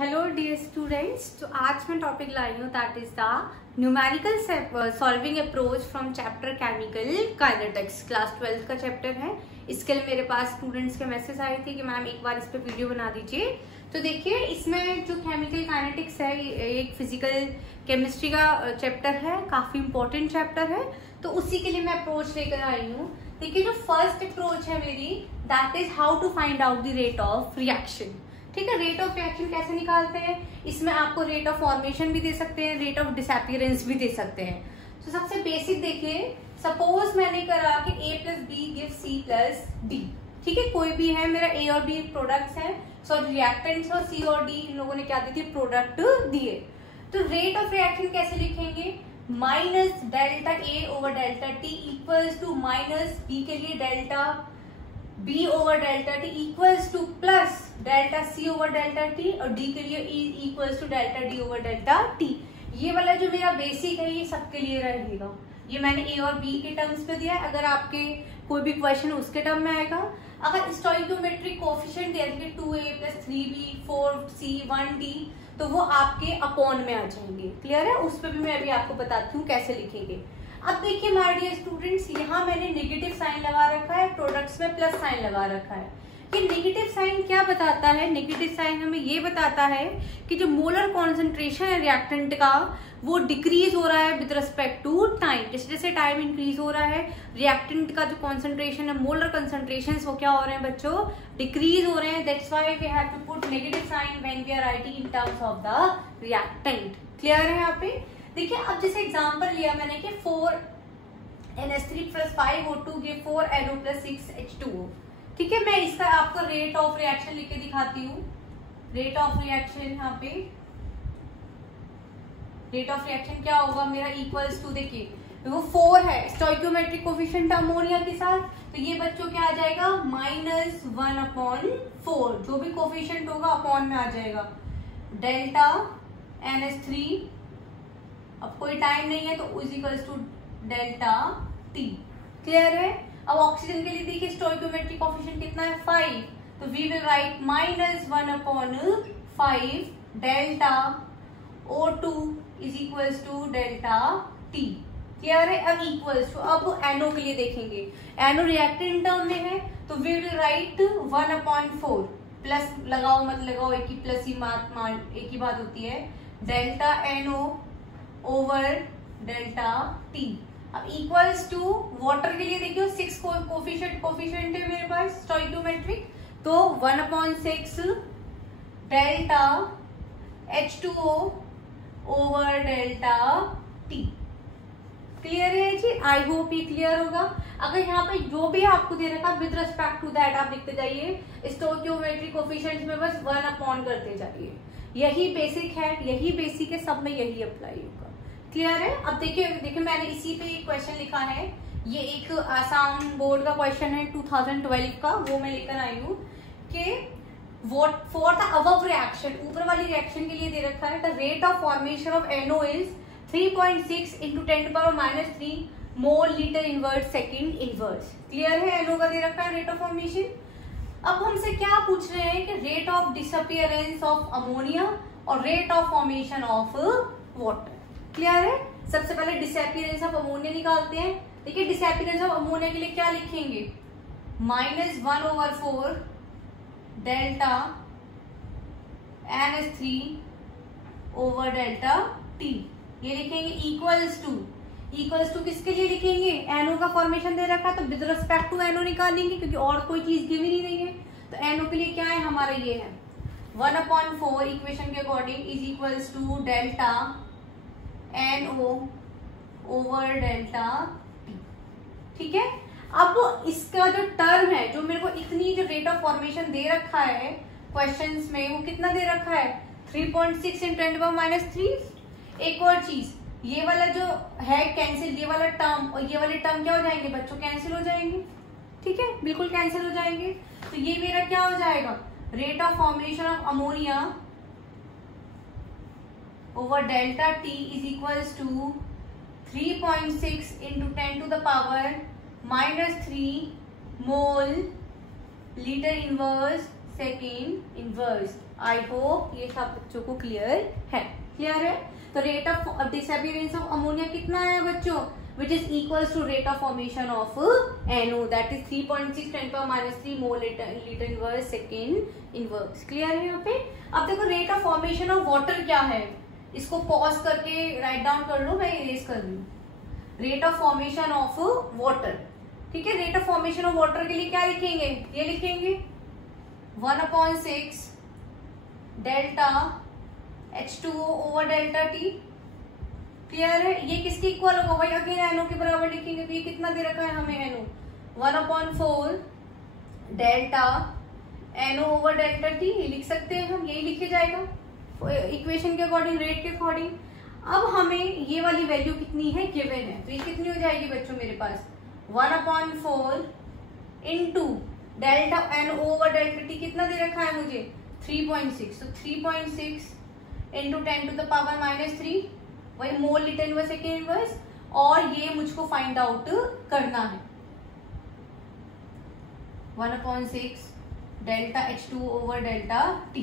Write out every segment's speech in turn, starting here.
Hello dear students, तो आज मैं टॉपिक लाई हूँ that is the numerical solving approach from chapter chemical kinetics. Class 12 का चैप्टर है। इसके लिए मेरे पास स्टूडेंट्स के मैसेज आए थे कि मैम एक बार इस पे वीडियो बना दीजिए। तो देखिए, इसमें जो केमिकल काइनेटिक्स है एक फिजिकल केमिस्ट्री का चैप्टर है, काफी इंपॉर्टेंट चैप्टर है। तो उसी के लिए मैं अप्रोच लेकर आई हूँ। देखिए, जो फर्स्ट अप्रोच है मेरी, that is how to find out the rate of reaction. ठीक है, रेट ऑफ रिएक्शन कैसे निकालते हैं? इसमें आपको रेट ऑफ फॉर्मेशन भी दे सकते हैं, रेट ऑफ डिसअपीयरेंस भी दे सकते हैं। तो सबसे बेसिक देखिए, सपोज मैंने करा कि a plus B give c plus D. ठीक है, कोई भी है, मेरा a और b प्रोडक्ट्स हैं, सॉरी रिएक्टेंट्स, और c और d इन लोगों ने क्या दी थी, प्रोडक्ट दिए। तो रेट ऑफ रिएक्शन कैसे लिखेंगे? Minus delta a over delta t equals to minus b के लिए delta b over delta t equals to plus delta c over delta t, और d के लिए equals to delta d over delta t। ये वाला जो मेरा basic है ये सबके लिए रहेगा। ये मैंने a और b के टर्म्स पे दिया है। अगर आपके कोई भी क्वेश्चन उसके टर्म में आएगा। अगर स्टोइकियोमेट्रिक कोफिशिएंट दिया है 2a plus 3b 4c 1d, तो वो आपके अपॉन में आ जाएंगे। क्लियर है? उस पर भी मैं अभी आपको बताती हूँ कैसे लिखेंगे। अब देखिए माय डियर स्टूडेंट्स, यहाँ मैंने नेगेटिव साइन लगा रखा है, प्रोडक्ट्स में प्लस साइन लगा रखा है। कि नेगेटिव साइन क्या बताता है? नेगेटिव साइन हमें ये बताता है कि जो मोलर कॉन्सेंट्रेशन है रिएक्टेंट का, वो डिक्रीज हो रहा है विद रिस्पेक्ट टू टाइम। जैसे जैसे टाइम इंक्रीज हो रहा है, रिएक्टेंट का जो कॉन्सेंट्रेशन है, मोलर कॉन्सेंट्रेशन, वो क्या हो रहे हैं बच्चों? डिक्रीज हो रहे हैं। That's why we have to put negative sign when we are writing in terms of the reactant. Clear है यहाँ पे? देखिए, अब जैसे एग्जाम्पल लिया मैंने कि 4NH3 plus 5O2 give 4NO plus 6H2O। ठीक है, मैं इसका आपको रेट ऑफ रिएक्शन लिख के दिखाती हूँ। रेट ऑफ रिएक्शन यहाँ पे, रेट ऑफ रिएक्शन क्या होगा मेरा? इक्वल्स टू, देखिए वो 4 है, स्टोइकियोमेट्रिक कोफिशिएंट अमोनिया के साथ, तो ये बच्चों क्या आ जाएगा? -1/4। जो भी कोफिशिएंट होगा अपॉन में आ जाएगा। डेल्टा NH3, अब कोई टाइम नहीं है तो is equals to delta T। Clear है? अब ऑक्सीजन के लिए देखिए स्टोइकियोमेट्रिक कोफिशिएंट कितना है? 5, तो we will write -1/5 delta O2 is equals to delta T। Clear है? अब इक्वल्स टू, अब NO के लिए देखेंगे, NO रिएक्टेंट टर्म में है, तो वी विल राइट 1/4, प्लस लगाओ मत लगाओ, एक ही प्लस ही एक ही बात होती है, delta NO over delta T। अब इक्वल्स टू वाटर के लिए देखियो 6 कोफिशिएंट है मेरे पास स्टोइकियोमेट्रिक, तो 1/6 delta H2O over delta T। Clear है जी? आई होप ये क्लियर होगा। अगर यहाँ पे जो भी आपको दे रखा विद रिस्पेक्ट टू दैट आप लिखते जाइए, स्टोइकियोमेट्रिक कोफिशिएंट्स में बस 1/, करते जाइए। यही बेसिक है, यही बेसिक है, सब में यही अप्लाई होगा। क्लियर है? अब देखिए मैंने इसी पे एक क्वेश्चन लिखा है, ये एक आसाम बोर्ड का क्वेश्चन है 2012 का, वो मैं लेकर आई हूँ कि फॉर द अबव रिएक्शन, ऊपर वाली रिएक्शन के लिए दे रखा है, the rate of formation of NO is 3.6 × 10⁻³ mole litre inverse second inverse. Clear है? NO का दे रखा है रेट ऑफ फॉर्मेशन। अब हमसे क्या पूछ रहे हैं कि rate of disappearance of ammonia और rate of formation of water. Clear है? सबसे पहले डिसअपीयरेंस ऑफ अमोनिया निकालते हैं। देखिए, डिसअपीयरेंस ऑफ अमोनिया के लिए क्या लिखेंगे? -1/4 delta NH3 over delta T। ये लिखेंगे इक्वल्स टू किसके लिए लिखेंगे? NO का फॉर्मेशन दे रखा है, तो विद रिस्पेक्ट टू NO निकालेंगे, क्योंकि और कोई चीज गिव ही नहीं रही है। तो NO के लिए क्या है हमारा? ये है 1/4 इक्वेशन के according is equals to delta NO over delta T। ठीक है? अब इसका जो टर्म है, जो मेरे को इतनी जो रेट ऑफ फॉर्मेशन दे रखा है क्वेश्चंस में, वो कितना दे रखा है? 3.6 × 10⁻³ एक और चीज, ये वाला जो है कैंसिल, ये वाला टर्म और ये वाले टर्म क्या हो जाएंगे बच्चों? कैंसिल हो जाएंगे। ठीक है, बिल्कुल कैंसिल हो जाएंगे। तो ये मेरा क्या हो जाएगा? Rate of formation of ammonia over delta T is equals to 3.6 × 10⁻³ mole litre inverse second inverse. I hope ये सब बच्चों को क्लियर है। क्लियर है? तो rate of disappearance of ammonia कितना है बच्चों, which is equals to rate of formation of NO, that is 3.6 10⁻³ mole litre inverse second inverse. Clear है यहाँ पे? अब देखो rate of formation of water क्या है, इसको पॉज करके राइट डाउन कर लो, मैं इरेज कर रही हूँ। Rate of formation of water, ठीक है। Rate of formation of water के लिए क्या लिखेंगे, ये लिखेंगे 1/6 delta H2O over delta T। Clear है? ये किसके इक्वल होगा भाई, अगेन NO के बराबर लिखेंगे। तो ये कितना दे रखा है हमें NO, 1/4 delta NO over delta T, ये लिख सकते हैं हम, यही लिखे जाएगा इक्वेशन के अकॉर्डिंग, रेट के अकॉर्डिंग। अब हमें ये वाली वैल्यू कितनी है, गिवन है, तो ये कितनी हो जाएगी बच्चों मेरे पास 1/4 into delta NO over delta T कितना दे रखा है मुझे 3.6, तो 3.6 इंटू 10⁻³ वही मोल लीटर इनवर्स सेकेंड इनवर्स, और ये मुझको फाइंड आउट करना है 1/6 delta H2 over delta T।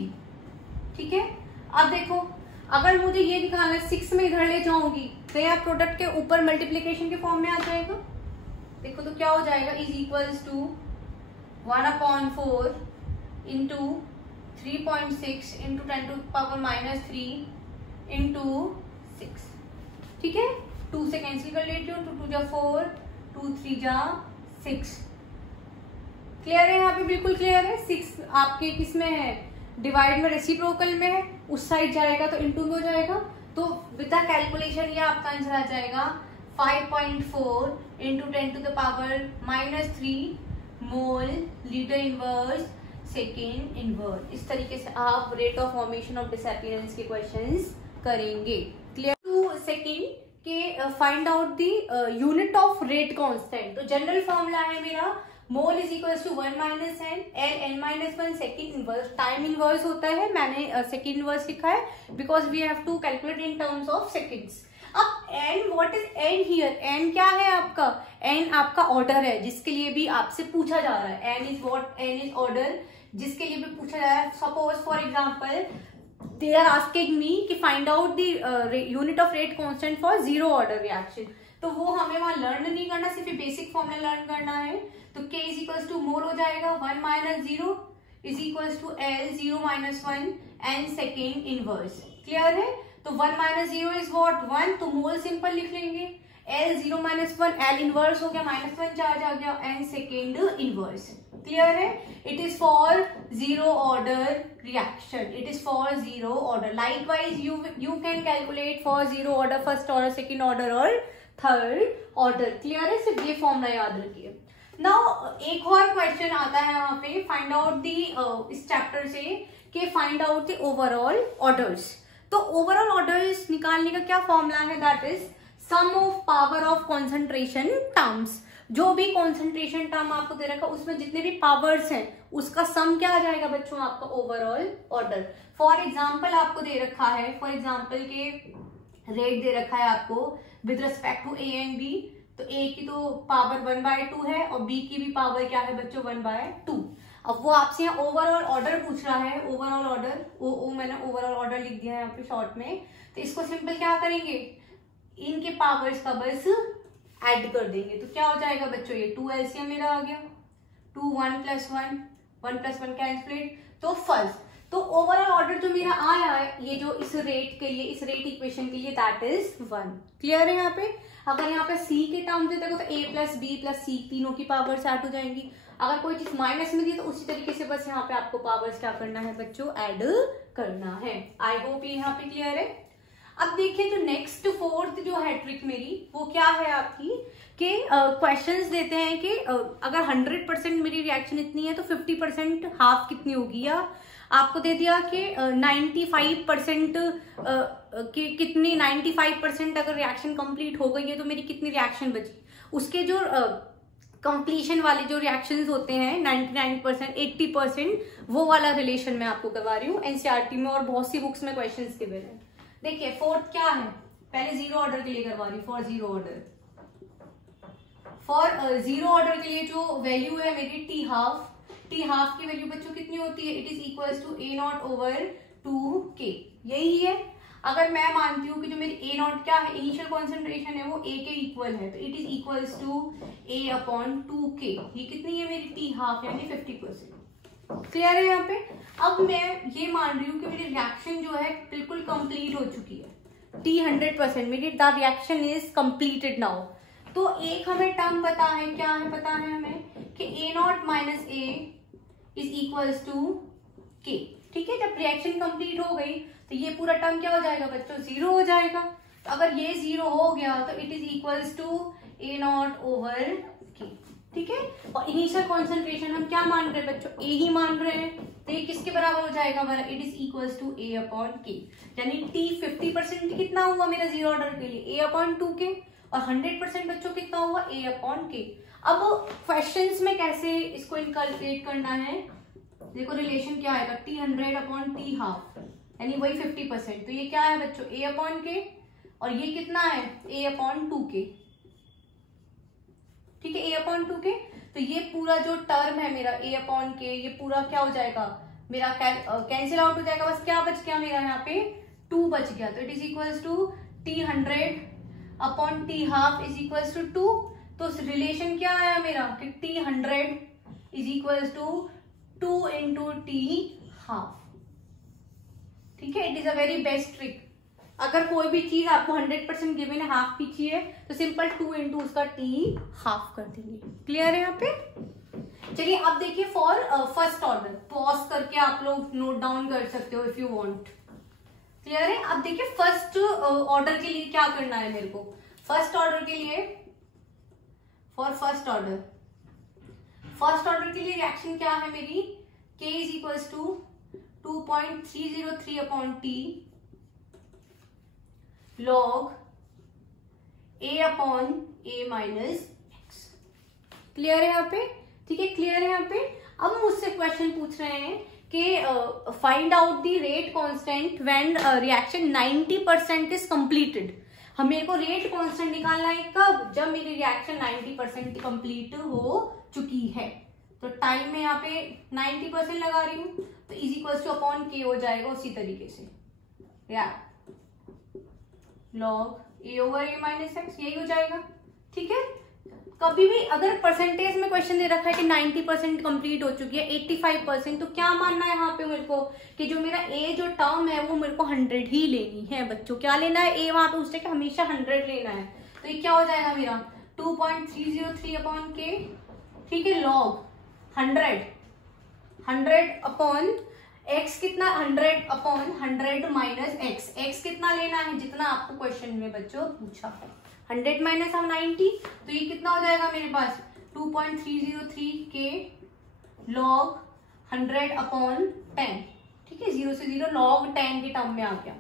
ठीक है? अब देखो अगर मुझे ये निकालना है 6 में इधर ले जाऊंगी तो यह प्रोडक्ट के ऊपर मल्टीप्लीकेशन के फॉर्म में आ जाएगा। देखो तो क्या हो जाएगा, is equals to 1/4 into 3.6 into 10⁻³ into 6। ठीक है? 2 से कैंसिल कर लेती हूँ, 2 2 जा 4, 2 3 जा 6। क्लियर है? यहाँ पे बिल्कुल क्लियर है। 6 आपके किस में है, डिवाइड में रेसिप्रोकल में है, उस साइड जाएगा तो इनटू में हो जाएगा। तो विद द कैलकुलेशन ये आपका आंसर आ जाएगा 5.4 into 10⁻³ mole litre inverse second inverse. इस तरीके से आप rate of formation of disappearance के क्वेश्चंस करेंगे। क्लियर? टू सेकेंड के find out the unit of rate constant. तो जनरल फॉर्मूला है मेरा mole is equal to 1 - n n-1 second inverse. Time inverse होता है, मैंने सेकेंड इनवर्स लिखा है because we have to calculate in terms of seconds. अब n, what is n here, n क्या है आपका, n आपका ऑर्डर है जिसके लिए भी आपसे पूछा जा रहा है। n is what, n is order जिसके लिए भी पूछा जा रहा है। Suppose for example they are asking me कि find out the unit of rate constant for zero order reaction, तो वो हमें वहां लर्न नहीं करना, सिर्फ बेसिक फॉर्मूला लर्न करना है। तो k is equals to mole हो जाएगा 1 - 0 is equals to L 0 - 1 n second inverse. Clear है? तो 1 - 0 इज व्हाट 1, तो मोल सिंपल लिख लेंगे। L 0 - 1 L इनवर्स हो गया, -1 चार्ज आ गया, n सेकेंड इनवर्स। क्लियर है? It is for zero order reaction, it is for zero order. Likewise you can calculate for zero order, first order, second order और third order. Clear है? सिर्फ ये formula याद रखिए। Now एक और question आता है वहां पे, फाइंड आउट दी इस चैप्टर से कि find out the overall orders. तो ओवरऑल ऑर्डर्स निकालने का क्या फॉर्मूला है, that is sum of power of concentration terms. जो भी कॉन्सेंट्रेशन टर्म आपको दे रखा है उसमें जितने भी पावर्स हैं उसका सम क्या आ जाएगा बच्चों, आपका ओवरऑल ऑर्डर। फॉर एग्जाम्पल आपको दे रखा है, फॉर एग्जाम्पल के रेट दे रखा है आपको with respect to A and B, तो ए की तो पावर 1/2 है और बी की भी पावर क्या है बच्चों 1/2। अब वो आपसे यहाँ ओवरऑल ऑर्डर पूछ रहा है, ओवरऑल ऑर्डर, मैंने ओवरऑल ऑर्डर लिख दिया है यहाँ पे शॉर्ट में। तो इसको सिंपल क्या करेंगे, इनके पावर्स का बस ऐड कर देंगे, तो क्या हो जाएगा बच्चों, ये 2 LCM मेरा आ गया, 2 1 + 1 1 + 1 कैलकुलेट। तो फर्स्ट तो ओवरऑल ऑर्डर जो मेरा आया है ये जो इस रेट के लिए, इस रेट इक्वेशन के लिए, दैट इज 1। क्लियर है? यहाँ पे अगर यहाँ पे सी के टर्म देते तो a + b + c तीनों की पावर्स ऐड हो जाएंगी। अगर कोई चीज माइनस में दी तो उसी तरीके से बस यहाँ पे आपको पावर्स क्या करना है बच्चों, ऐड करना है। आई होप ये यहाँ पे क्लियर है। अब देखिए जो नेक्स्ट फोर्थ जो है ट्रिक मेरी, वो क्या है आपकी कि क्वेश्चंस देते हैं कि अगर 100% मेरी रिएक्शन इतनी है तो 50% हाफ कितनी होगी, या आपको दे दिया कि 95% कि कितनी 95% अगर रिएक्शन कंप्लीट हो गई है तो मेरी कितनी रिएक्शन बची। उसके जो कंप्लीशन वाले जो रिएक्शंस होते हैं 99%, 80%, वो वाला रिलेशन मैं आपको करवा रही हूँ एनसीईआरटी में और बहुत सी बुक्स में क्वेश्चंस के गिवन। देखिए फोर्थ क्या है, पहले जीरो ऑर्डर के लिए करवा रही हूँ। For zero order, for zero order के लिए जो वैल्यू है मेरी t½ टी हाफ की वैल्यू बच्चों कितनी होती है, it is equals to A not over 2k। यही है। अगर मैं मानती हूँ कि जो मेरी ए नॉट क्या है, इनिशियल कॉन्सेंट्रेशन है, वो ए के इक्वल है, तो it is equals to A upon 2k। ये कितनी है मेरी टी हाफ, यानी 50%। क्लियर है यहाँ पे। अब मैं ये मान रही हूँ कि मेरी रिएक्शन जो है बिल्कुल कंप्लीट हो चुकी है, टी 100%, मेरी the reaction is completed now. तो एक हमें टर्म पता है, क्या है पता है हमें, कि a naught minus a is equals to k. ठीक है, जब रिएक्शन कंप्लीट हो गई तो ये पूरा टर्म क्या हो जाएगा बच्चों, 0 हो जाएगा। तो अगर ये 0 हो गया तो it is equals to A not over k. ठीक है, और इनिशियल कॉन्सेंट्रेशन हम क्या मान रहे हैं बच्चों, ए ही मान रहे हैं, तो ये किसके बराबर हो जाएगा हमारा, it is equals to A upon k. यानी टी 50% कितना हुआ मेरा जीरो ऑर्डर के लिए, ए अपॉन 2k, और 100% बच्चों कितना हुआ, ए अपॉन के। अब क्वेश्चंस में कैसे इसको कैलकुलेट करना है, देखो रिलेशन क्या आएगा, टी 100 अपॉन टी हाफ, यानी वही 50%। तो ये क्या है बच्चों, ए अपॉन के, और ये कितना है, ए अपॉन 2k। ठीक है, ए अपॉन 2k। तो ये पूरा जो टर्म है मेरा ए अपॉन के, ये पूरा क्या हो जाएगा मेरा, कैंसिल आउट हो जाएगा। बस क्या बच गया मेरा यहाँ पे, 2 बच गया। तो it is equals to T 100 upon T half is equals to 2। तो रिलेशन क्या आया मेरा, कि T 100 is equals to 2 into T half. ठीक है, it is a very best trick. अगर कोई भी चीज आपको 100% गिवन है, हाफ की चाहिए, तो सिंपल 2 इंटू उसका टी हाफ कर देंगे। क्लियर है यहाँ पे। चलिए अब देखिए फॉर फर्स्ट ऑर्डर, पॉज करके आप लोग नोट डाउन कर सकते हो इफ यू वांट। क्लियर है। अब देखिए फर्स्ट ऑर्डर के लिए क्या करना है मेरे को, फर्स्ट ऑर्डर के लिए, फॉर फर्स्ट ऑर्डर के लिए रिएक्शन क्या है मेरी, k is equals to 2.303 upon T log a अपॉन a माइनस एक्स। क्लियर है यहाँ पे। ठीक है, क्लियर है यहाँ पे। अब मुझसे क्वेश्चन पूछ रहे हैं कि find out the rate constant when reaction 90% is completed. हम मेरे को रेट कांस्टेंट निकालना है कब, जब मेरी रिएक्शन 90% कंप्लीट हो चुकी है। तो टाइम में यहाँ पे 90% लगा रही हूँ, तो इज इक्वल्स टू अपॉन के हो जाएगा उसी तरीके से, या लॉग ए ओवर ए माइनस एक्स, यही हो जाएगा। ठीक है, कभी भी अगर परसेंटेज में क्वेश्चन दे रखा है कि 90% कंप्लीट हो चुकी है, 85%, तो क्या मानना है यहाँ पे मेरे को, कि जो मेरा ए जो टर्म है वो मेरे को 100 ही लेनी है बच्चों। क्या लेना है, ए वहां पे उससे कि हमेशा 100 लेना है। तो ये क्या हो जाएगा मेरा 2.303 अपॉन के। ठीक है, लॉग 100 अपॉन x कितना, 100 अपॉन 100 माइनस एक्स। एक्स कितना लेना है, जितना आपको क्वेश्चन में बच्चों पूछा है, 100 माइनस हम 90, तो ये कितना हो जाएगा मेरे पास 2.303 के लॉग 100 अपॉन 10। ठीक है, 0 से 0 लॉग 10 के टर्म में आ गया।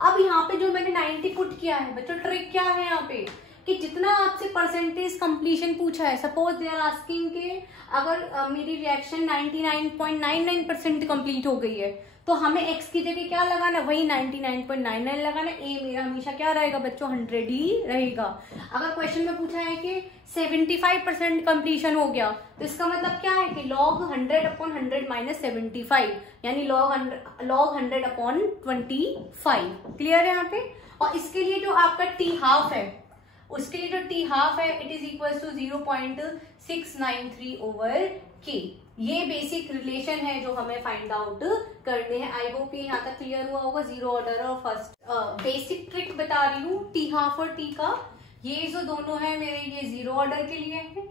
अब यहाँ पे जो मैंने 90 पुट किया है बच्चों, ट्रिक क्या है यहाँ पे, कि जितना आपसे परसेंटेज कंप्लीशन पूछा है, सपोज दे आर आस्किंग के अगर मेरी रिएक्शन 99.99% कंप्लीट हो गई है, तो हमें x की जगह क्या लगाना, वही 99.99 लगाना। ए मेरा हमेशा क्या रहेगा बच्चों, 100 ही रहेगा। अगर क्वेश्चन में पूछा है कि 75% कंप्लीशन हो गया, तो इसका मतलब क्या है कि log 100 अपॉन 100 माइनस 75, यानी log 100 अपॉन 25। क्लियर है यहाँ पे। और इसके लिए जो आपका टी हाफ है, उसके लिए जो टी हाफ है, it is equal to 0.693 over k. ये बेसिक रिलेशन है जो हमें फाइंड आउट करने हैं। आई होप ये यहाँ तक क्लियर हुआ होगा। जीरो ऑर्डर और फर्स्ट बेसिक ट्रिक बता रही हूँ टी हाफ और टी का। ये जो दोनों है मेरे, ये जीरो ऑर्डर के लिए है।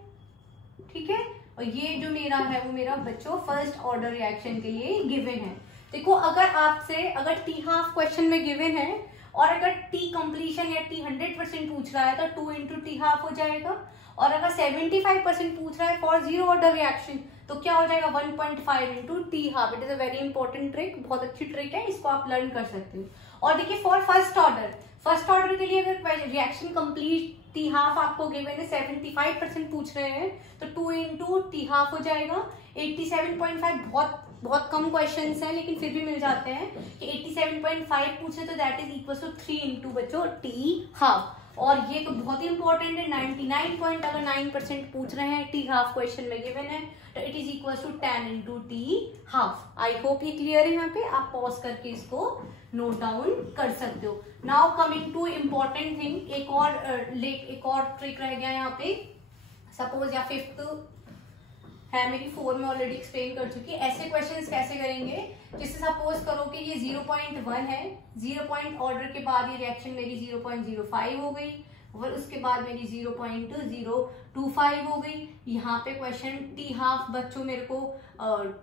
ठीक है, और ये जो मेरा है वो मेरा बच्चों फर्स्ट ऑर्डर रिएक्शन के लिए गिवन है। देखो अगर आपसे अगर टी हाफ क्वेश्चन में गिवन है और अगर टी कंप्लीशन या टी 100% पूछ रहा है, तो 2 इंटू टी हाफ हो जाएगा। और अगर 75% पूछ रहा है फॉर जीरो ऑर्डर रिएक्शन, तो क्या हो जाएगा 1.5 into T half. It is a very important trick, बहुत अच्छी ट्रिक है, इसको आप लर्न कर सकते हो। और देखिए फॉर फर्स्ट ऑर्डर के लिए अगर रिएक्शन कंप्लीट टी हाफ आपको गिवन है, 75% पूछ रहे हैं, तो 2 इंटू टी हाफ हो जाएगा। 87.5 बहुत कम क्वेश्चंस हैं, लेकिन फिर भी मिल जाते हैं कि 87.5 पूछे, तो that is equal to 3 into बच्चों टी हाफ। और ये तो बहुत ही इंपॉर्टेंट है, 99.9% पूछ रहे हैं, टी हाफ क्वेश्चन में गिवन है, तो it is equal to 10 into T half. I hope ये क्लियर है। यहाँ पे आप पॉज करके इसको नोट डाउन कर सकते हो। Now coming to important thing, एक और ट्रिक रह गया यहाँ पे। सपोज या फिफ्थ है मेरी, 4 में ऑलरेडी एक्सप्लेन कर चुकी। ऐसे क्वेश्चंस कैसे करेंगे, जैसे सपोज करो कि ये 0.1 है, 0 पॉइंट ऑर्डर के बाद ये रिएक्शन मेरी 0.05 हो गई, और उसके बाद मेरी 0.025 हो गई। यहाँ पे क्वेश्चन टी हाफ बच्चों मेरे को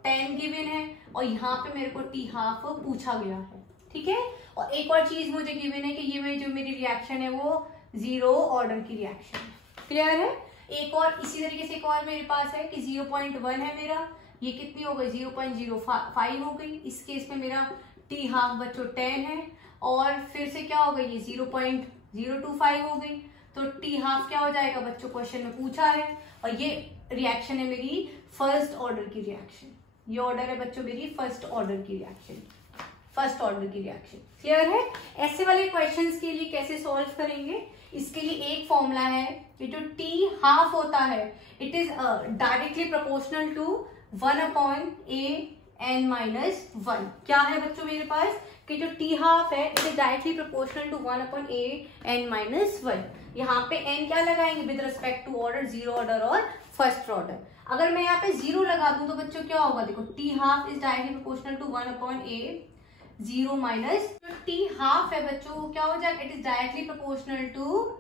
10 गिवन है, और यहाँ पे मेरे को टी हाफ पूछा गया है, ठीक है। और एक और चीज मुझे गिवन है कि ये जो मेरी रिएक्शन है वो 0 ऑर्डर की रिएक्शन है, क्लियर है। एक और इसी तरीके से एक और मेरे पास है कि 0.1 है मेरा, ये कितनी हो गई 0.05 हो गई। इस केस में मेरा टी हाफ बच्चों 10 है, और फिर से क्या हो गई ये 0.025 हो गई। तो टी हाफ क्या हो जाएगा बच्चों, क्वेश्चन में पूछा है, और ये रिएक्शन है मेरी फर्स्ट ऑर्डर की रिएक्शन। ये ऑर्डर है बच्चों मेरी फर्स्ट ऑर्डर की रिएक्शन, फर्स्ट ऑर्डर की रिएक्शन, क्लियर है। ऐसे वाले क्वेश्चंस के लिए कैसे सॉल्व करेंगे, इसके लिए एक फॉर्मूला है, ये जो टी हाफ होता है it is directly proportional to 1/a(n-1). क्या है बच्चों मेरे पास कि जो टी हाफ है it is directly proportional to 1/a(n-1). यहाँ पे n क्या लगाएंगे with respect to order, 0 order और फर्स्ट ऑर्डर। अगर मैं यहाँ पे 0 लगा दूं तो बच्चों क्या होगा, देखो T half is directly proportional to 1/a(0 minus), जो टी हाफ है बच्चों क्या हो जाएगा, it is directly proportional to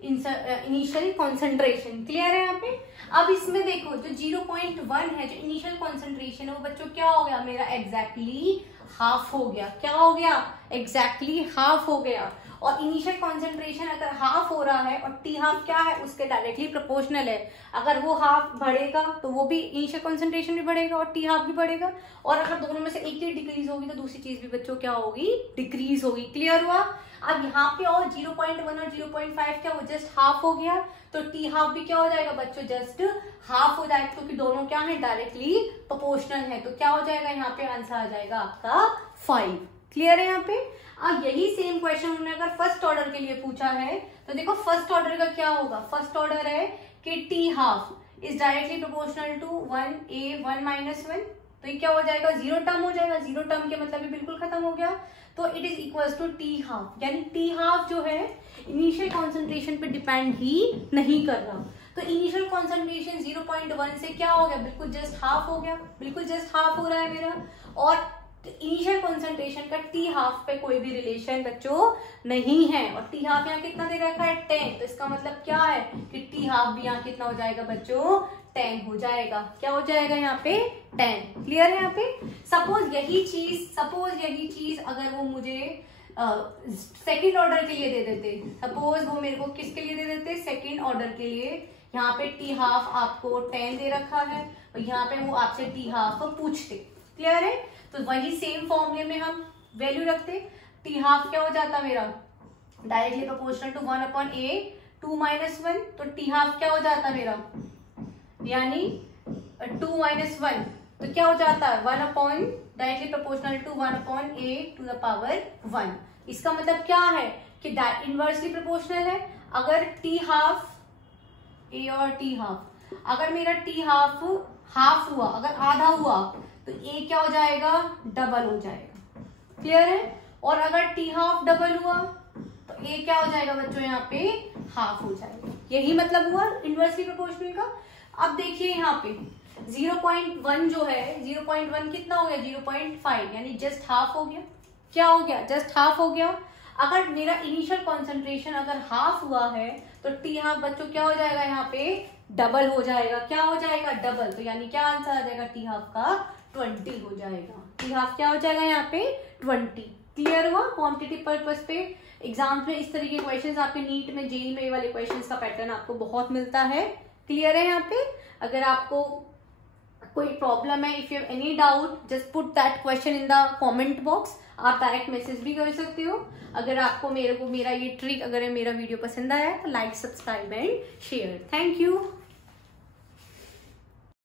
initial concentration, clear है यहाँ पे। अब इसमें देखो जो 0.1 है, जो इनिशियल कॉन्सेंट्रेशन है वो बच्चों क्या हो गया मेरा, एग्जैक्टली हाफ हो गया। क्या हो गया, एग्जैक्टली हाफ हो गया। और इनिशियल कॉन्सेंट्रेशन अगर हाफ हो रहा है और टी हाफ क्या है उसके डायरेक्टली प्रोपोर्शनल है, अगर वो हाफ बढ़ेगा तो वो भी इनिशियल कॉन्सेंट्रेशन भी बढ़ेगा और टी हाफ भी बढ़ेगा, और अगर दोनों में से एक चीज डिक्रीज होगी तो दूसरी चीज भी बच्चों क्या होगी, डिक्रीज होगी, क्लियर हुआ। अब यहाँ पे और 0.1 और 0.5 क्या वो जस्ट हाफ हो गया, तो टी हाफ भी क्या हो जाएगा बच्चों, जस्ट हाफ हो जाएगा, क्योंकि दोनों क्या है डायरेक्टली प्रोपोर्शनल है। तो क्या हो जाएगा यहाँ पे, आंसर आ जाएगा आपका 5, क्लियर है यहाँ पे। अब यही सेम क्वेश्चन हमने अगर फर्स्ट ऑर्डर के लिए पूछा है तो देखो फर्स्ट ऑर्डर का क्या होगा, फर्स्ट ऑर्डर है कि T half is directly proportional to 1/(a)(1-1), तो ये क्या हो जाएगा, 0 टर्म हो जाएगा। 0 टर्म के मतलब ये बिल्कुल खत्म हो गया, तो it is equals to T half, यानी टी हाफ जो है इनिशियल कॉन्सेंट्रेशन पे डिपेंड ही नहीं कर रहा। तो इनिशियल कॉन्सेंट्रेशन 0.1 से क्या हो गया, बिल्कुल जस्ट हाफ हो गया, बिल्कुल जस्ट हाफ हो रहा है मेरा। और इनिशियल कॉन्सेंट्रेशन का टी हाफ पे कोई भी रिलेशन बच्चों नहीं है, और टी हाफ यहाँ कितना दे रखा है 10, तो इसका मतलब क्या है कि टी हाफ भी यहाँ कितना हो जाएगा बच्चों, 10 हो जाएगा। क्या हो जाएगा यहाँ पे 10, क्लियर है यहाँ पे। सपोज यही चीज अगर वो मुझे सेकंड ऑर्डर के लिए दे देते, सपोज वो मेरे को किसके लिए दे देते, सेकंड ऑर्डर के लिए। यहाँ पे टी हाफ आपको 10 दे रखा है और यहाँ पे वो आपसे टी हाफ पूछते, क्लियर है। तो वही सेम फॉर्मूले में हम वैल्यू रखते, टी हाफ क्या हो जाता मेरा, डायरेक्टली प्रोपोर्शनल टू 1/a(2-1), तो टी हाफ क्या हो जाता मेरा, यानी 2-1, तो क्या हो जाता है 1 डायरेक्टली प्रोपोर्शनल टू 1/a⁴1। इसका मतलब क्या है कि इनवर्सली प्रोपोर्शनल है। अगर टी हाफ ए और टी हाफ, अगर मेरा टी हाफ हुआ, अगर आधा हुआ तो ए क्या हो जाएगा, डबल हो जाएगा, क्लियर है। और अगर टी हाफ डबल हुआ तो ए क्या हो जाएगा बच्चों, यहाँ पे हाफ हो जाएगा। यही मतलब हुआ इनवर्सली प्रोपोर्शनल का। अब देखिए यहाँ पे 0.1 जो है, 0.1 कितना हो गया, 0.5, यानी जस्ट हाफ हो गया। क्या हो गया, जस्ट हाफ हो गया। अगर मेरा इनिशियल कॉन्सेंट्रेशन अगर हाफ हुआ है तो टी हाफ बच्चों क्या हो जाएगा, यहाँ पे डबल हो जाएगा। क्या हो जाएगा, डबल, तो यानी क्या आंसर आ जाएगा, टी हाफ का 20 हो जाएगा। टी हाफ क्या हो जाएगा यहाँ पे 20, क्लियर हुआ। कॉम्पिटिटिव पर्पस पे एग्जाम में इस तरीके के क्वेश्चंस आपके नीट में, जेईई में वाले क्वेश्चंस का पैटर्न आपको बहुत मिलता है, क्लियर है यहाँ पे। अगर आपको कोई प्रॉब्लम है, if you have any doubt just put that question in the comment box. आप डायरेक्ट मैसेज भी कर सकते हो। अगर आपको मेरा ये ट्रिक, अगर मेरा वीडियो पसंद आया तो like, subscribe and share. Thank you.